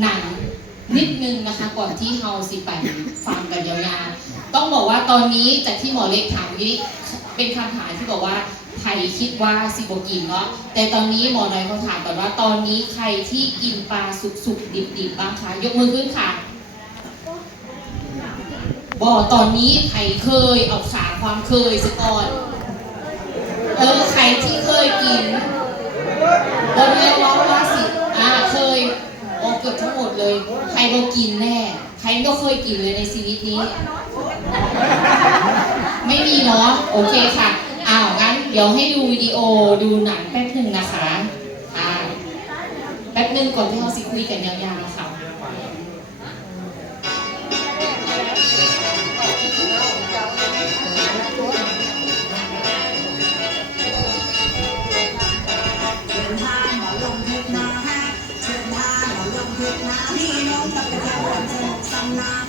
หนังนิดนึงนะคะก่อนที่เฮาสิไปฟังกันยาวๆต้องบอกว่าตอนนี้จากที่หมอเล็กถามวิเป็นคำถามที่บอกว่าใครคิดว่าสิบกินเนาะแต่ตอนนี้หมอน้อยเขาถามก่อนว่า ตอนนี้ใครที่กินปลาสุกๆดิบๆบ้างคะยกมือขึ้นค่ะบอกตอนนี้ใครเคยเอาขาความเคยสก่อนเออใครที่เคยกินบนเรียกว่าว่าสิอ่าเคยโอ้เกือบทั้งหมดเลย ใครก็กินแน่ ใครก็เคยกินเลยในชีวิตนี้ ไม่มีเนาะ โอเคค่ะ อ้าวงั้นเดี๋ยวให้ดูวิดีโอดูหนังแป๊บหนึ่งนะคะ อ่า แป๊บหนึ่งก่อนที่เราสิคุยกันยาวๆค่ะ น้ำที่น้องกับประชาชนสำนั